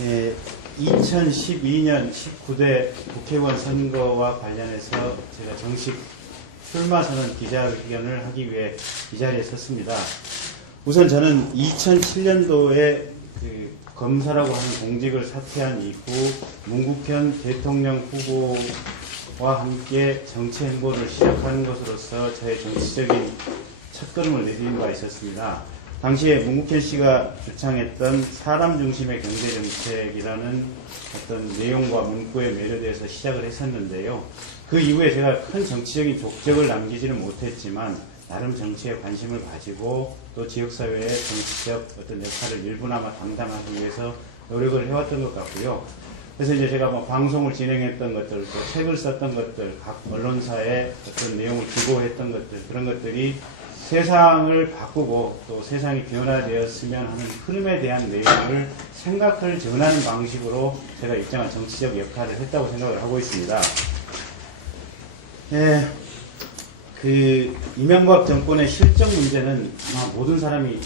예, 2012년 19대 국회의원 선거와 관련해서 제가 정식 출마 선언 기자회견을 하기 위해 이 자리에 섰습니다. 우선 저는 2007년도에 그 검사라고 하는 공직을 사퇴한 이후 문국현 대통령 후보와 함께 정치 행보를 시작하는 것으로서 저의 정치적인 첫걸음을 내디딘 바 있었습니다. 당시에 문국현 씨가 주창했던 사람 중심의 경제 정책이라는 어떤 내용과 문구에 매료돼서 시작을 했었는데요. 그 이후에 제가 큰 정치적인 족적을 남기지는 못했지만 나름 정치에 관심을 가지고 또 지역사회의 정치적 어떤 역할을 일부나마 담당하기 위해서 노력을 해왔던 것 같고요. 그래서 이제 제가 뭐 방송을 진행했던 것들, 또 책을 썼던 것들, 각 언론사에 어떤 내용을 기고했던 것들, 그런 것들이 세상을 바꾸고 또 세상이 변화되었으면 하는 흐름에 대한 내용을 생각을 전하는 방식으로 제가 일정한 정치적 역할을 했다고 생각을 하고 있습니다. 예, 그 이명박 정권의 실정 문제는 아마 모든 사람이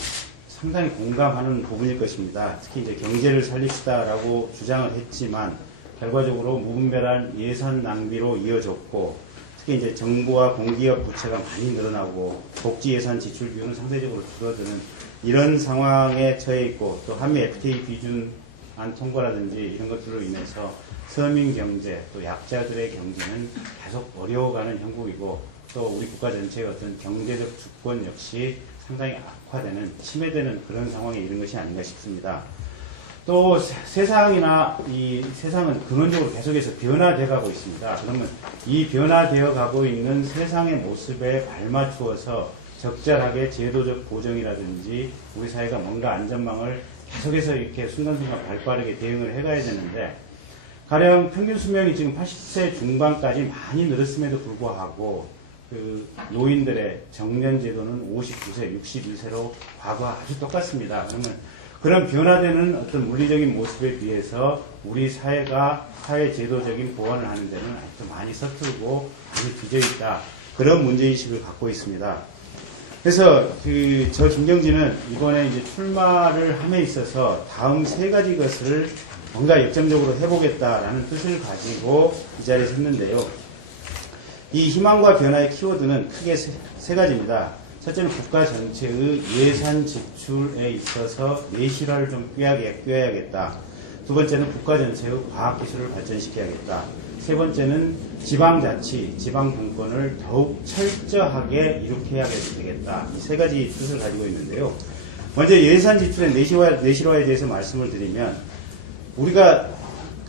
상당히 공감하는 부분일 것입니다. 특히 이제 경제를 살립시다라고 주장을 했지만 결과적으로 무분별한 예산 낭비로 이어졌고 특히 이제 정부와 공기업 부채가 많이 늘어나고 복지 예산 지출 비율은 상대적으로 줄어드는 이런 상황에 처해 있고 또 한미 FTA 비준 안 통과라든지 이런 것들로 인해서 서민 경제 또 약자들의 경제는 계속 어려워가는 형국이고 또 우리 국가 전체의 어떤 경제적 주권 역시 상당히 악화되는 침해되는 그런 상황에 이른 것이 아닌가 싶습니다. 또 세- 세상이나 이 세상은 근원적으로 계속해서 변화돼 가고 있습니다. 그러면 이 변화되어 가고 있는 세상의 모습에 발맞추어서 적절하게 제도적 보정이라든지 우리 사회가 뭔가 안전망을 계속해서 이렇게 순간순간 발빠르게 대응을 해가야 되는데 가령 평균 수명이 지금 80세 중반까지 많이 늘었음에도 불구하고 그 노인들의 정년 제도는 59세, 61세로 과거와 아주 똑같습니다. 그러면 그런 변화되는 어떤 물리적인 모습에 비해서 우리 사회가 사회 제도적인 보완을 하는 데는 아직도 많이 서툴고 많이 뒤져 있다. 그런 문제의식을 갖고 있습니다. 그래서 그 저 김경진은 이번에 이제 출마를 함에 있어서 다음 세 가지 것을 뭔가 역점적으로 해보겠다라는 뜻을 가지고 이 자리에 섰는데요. 이 희망과 변화의 키워드는 크게 세, 세 가지입니다. 첫째는 국가 전체의 예산 지출에 있어서 내실화를 좀 꾀하게, 꾀해야겠다. 두 번째는 국가 전체의 과학기술을 발전시켜야겠다. 세 번째는 지방자치, 지방정권을 더욱 철저하게 일으켜야 되겠다. 이 세 가지 뜻을 가지고 있는데요. 먼저 예산 지출의 내실화, 내실화에 대해서 말씀을 드리면 우리가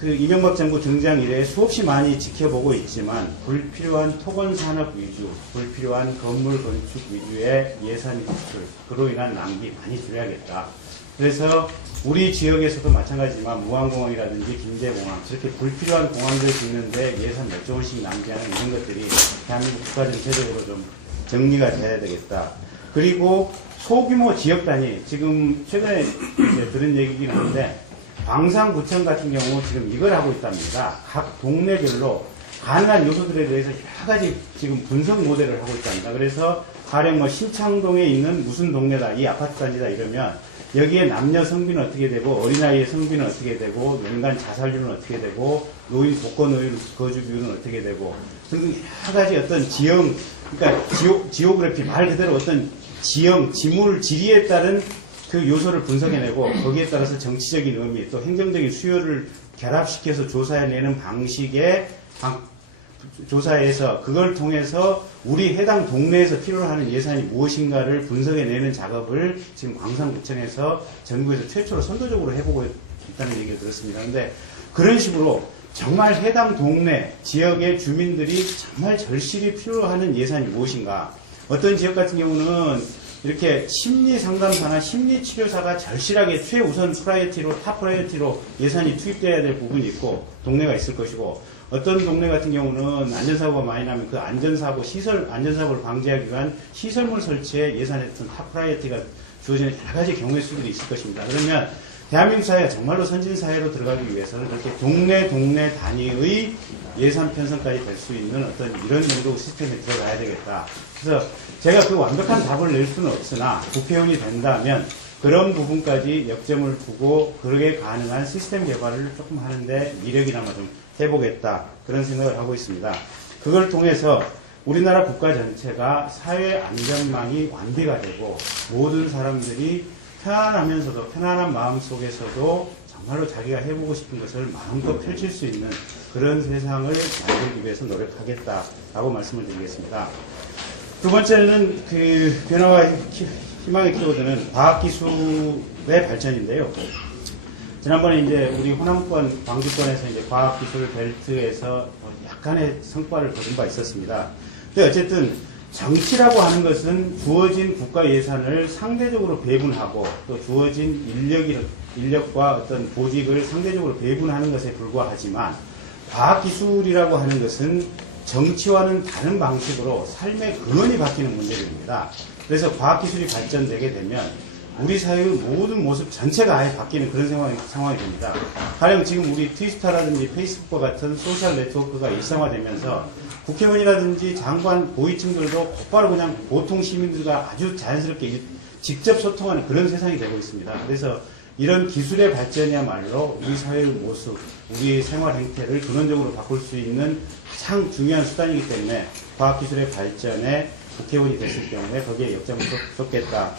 그 이명박 정부 등장 이래 수없이 많이 지켜보고 있지만 불필요한 토건 산업 위주, 불필요한 건물 건축 위주의 예산 지출, 그로 인한 낭비 많이 줄여야겠다. 그래서 우리 지역에서도 마찬가지지만 무안공항이라든지 김제공항 저렇게 불필요한 공항들 짓는데 예산 몇 조 원씩 낭비하는 이런 것들이 대한민국 국가 전체적으로 좀 정리가 돼야 되겠다. 그리고 소규모 지역 단위 지금 최근에 들은 얘기긴 한데 광산구청 같은 경우 지금 이걸 하고 있답니다. 각 동네별로 가능한 요소들에 대해서 여러 가지 지금 분석 모델을 하고 있답니다. 그래서 가령 뭐 신창동에 있는 무슨 동네다, 이 아파트 단지다 이러면 여기에 남녀 성비는 어떻게 되고 어린아이의 성비는 어떻게 되고 연간 자살률은 어떻게 되고 노인 독거노인 거주 비율은 어떻게 되고 등등 여러 가지 어떤 지형 그러니까 지오, 지오그래피 말 그대로 어떤 지형 지물 지리에 따른 그 요소를 분석해내고 거기에 따라서 정치적인 의미 또 행정적인 수요를 결합시켜서 조사해내는 방식의 방- 조사에서 그걸 통해서 우리 해당 동네에서 필요로 하는 예산이 무엇인가를 분석해내는 작업을 지금 광산구청에서 전국에서 최초로 선도적으로 해보고 있다는 얘기를 들었습니다. 그런데 그런 식으로 정말 해당 동네 지역의 주민들이 정말 절실히 필요로 하는 예산이 무엇인가 어떤 지역 같은 경우는 이렇게 심리 상담사나 심리 치료사가 절실하게 최우선 프라이어티로 탑 프라이어티로 예산이 투입돼야 될 부분이 있고 동네가 있을 것이고 어떤 동네 같은 경우는 안전사고가 많이 나면 그 안전사고 시설 안전사고를 방지하기 위한 시설물 설치에 예산에 탑 프라이어티가 주어지는 여러 가지 경우의 수들이 있을 것입니다. 그러면 대한민국 사회가 정말로 선진 사회로 들어가기 위해서는 그렇게 동네 동네 단위의 예산 편성까지 될 수 있는 어떤 이런 정도 시스템에 들어가야 되겠다. 그래서 제가 그 완벽한 답을 낼 수는 없으나 국회의원이 된다면 그런 부분까지 역점을 두고 그러게 가능한 시스템 개발을 조금 하는데 이력이나마 좀 해보겠다 그런 생각을 하고 있습니다. 그걸 통해서 우리나라 국가 전체가 사회 안전망이 완비가 되고 모든 사람들이 편안하면서도 편안한 마음 속에서도 정말로 자기가 해보고 싶은 것을 마음껏 펼칠 수 있는 그런 세상을 만들기 위해서 노력하겠다라고 말씀을 드리겠습니다. 두 번째는 그 변화와 희- 희망의 키워드는 과학기술의 발전인데요. 지난번에 이제 우리 호남권, 광주권에서 이제 과학기술 벨트에서 약간의 성과를 거둔 바 있었습니다. 근데 어쨌든 정치라고 하는 것은 주어진 국가 예산을 상대적으로 배분하고 또 주어진 인력이, 인력과 어떤 보직을 상대적으로 배분하는 것에 불과하지만 과학기술이라고 하는 것은 정치와는 다른 방식으로 삶의 근원이 바뀌는 문제들입니다. 그래서 과학기술이 발전되게 되면 우리 사회의 모든 모습 전체가 아예 바뀌는 그런 상황이, 상황이 됩니다. 가령 지금 우리 트위스타라든지 페이스북과 같은 소셜 네트워크가 일상화되면서 국회의원이라든지 장관 고위층들도 곧바로 그냥 보통 시민들과 아주 자연스럽게 일- 직접 소통하는 그런 세상이 되고 있습니다. 그래서 이런 기술의 발전이야말로 우리 사회의 모습, 우리의 생활 행태를 근원적으로 바꿀 수 있는 가장 중요한 수단이기 때문에 과학기술의 발전에 국회의원이 됐을 경우에 거기에 역점을 쏟- 쏟겠다.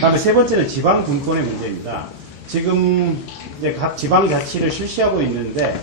다음에 세 번째는 지방 분권의 문제입니다. 지금 이제 각 지방 자치를 실시하고 있는데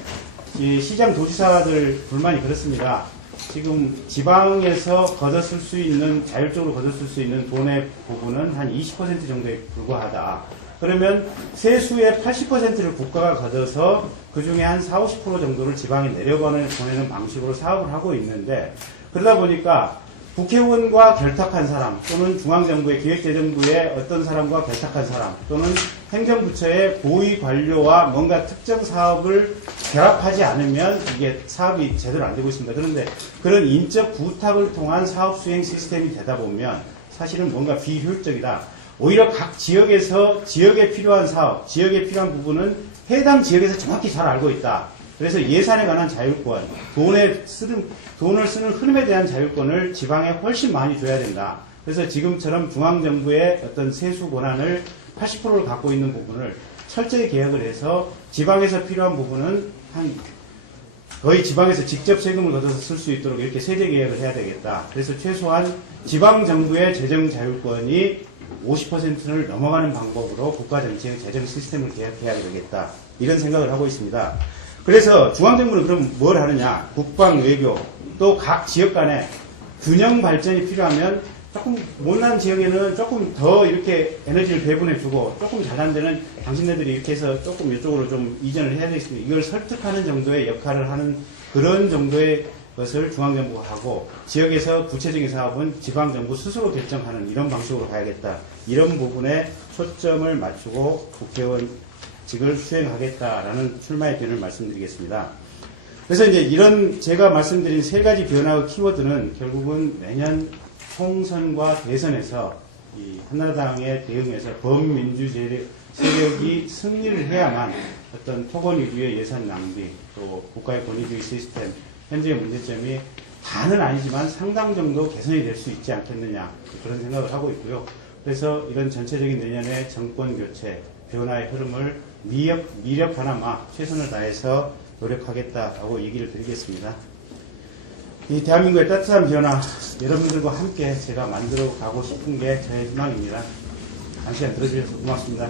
이 시장 도지사들 불만이 그렇습니다. 지금 지방에서 걷어쓸 수 있는 자율적으로 걷어쓸 수 있는 돈의 부분은 한 20% 정도에 불과하다. 그러면 세수의 80%를 국가가 걷어서 그 중에 한 4, 50% 정도를 지방에 내려보내는 보내는 방식으로 사업을 하고 있는데 그러다 보니까 국회의원과 결탁한 사람 또는 중앙정부의 기획재정부의 어떤 사람과 결탁한 사람 또는 행정부처의 고위 관료와 뭔가 특정 사업을 결합하지 않으면 이게 사업이 제대로 안 되고 있습니다. 그런데 그런 인적 부탁을 통한 사업 수행 시스템이 되다 보면 사실은 뭔가 비효율적이다. 오히려 각 지역에서 지역에 필요한 사업, 지역에 필요한 부분은 해당 지역에서 정확히 잘 알고 있다. 그래서 예산에 관한 자율권, 돈에 쓰는, 돈을 쓰는 흐름에 대한 자율권을 지방에 훨씬 많이 줘야 된다. 그래서 지금처럼 중앙정부의 어떤 세수 권한을 80%를 갖고 있는 부분을 철저히 개혁을 해서 지방에서 필요한 부분은 한 거의 지방에서 직접 세금을 걷어서 쓸 수 있도록 이렇게 세제 개혁을 해야 되겠다. 그래서 최소한 지방 정부의 재정 자율권이 50%를 넘어가는 방법으로 국가 전체의 재정 시스템을 개혁해야 되겠다. 이런 생각을 하고 있습니다. 그래서 중앙정부는 그럼 뭘 하느냐? 국방, 외교, 또 각 지역 간에 균형 발전이 필요하면 조금 못난 지역에는 조금 더 이렇게 에너지를 배분해주고 조금 잘난 데는 당신네들이 이렇게 해서 조금 이쪽으로 좀 이전을 해야 되겠습니다. 이걸 설득하는 정도의 역할을 하는 그런 정도의 것을 중앙정부가 하고 지역에서 구체적인 사업은 지방정부 스스로 결정하는 이런 방식으로 가야겠다. 이런 부분에 초점을 맞추고 국회의원 직을 수행하겠다라는 출마의 변을 말씀드리겠습니다. 그래서 이제 이런 제가 말씀드린 세 가지 변화의 키워드는 결국은 내년 총선과 대선에서 이 한나라당에 대응해서 범민주 세력- 세력이 승리를 해야만 어떤 토건 위주의 예산 낭비 또 국가의 권위주의 시스템 현재의 문제점이 다는 아니지만 상당 정도 개선이 될 수 있지 않겠느냐 그런 생각을 하고 있고요. 그래서 이런 전체적인 내년의 정권 교체 변화의 흐름을 미력, 미력 하나마 최선을 다해서 노력하겠다라고 얘기를 드리겠습니다. 이 대한민국의 따뜻한 변화 여러분들과 함께 제가 만들어 가고 싶은 게 저의 희망입니다. 한 시간 들어주셔서 고맙습니다.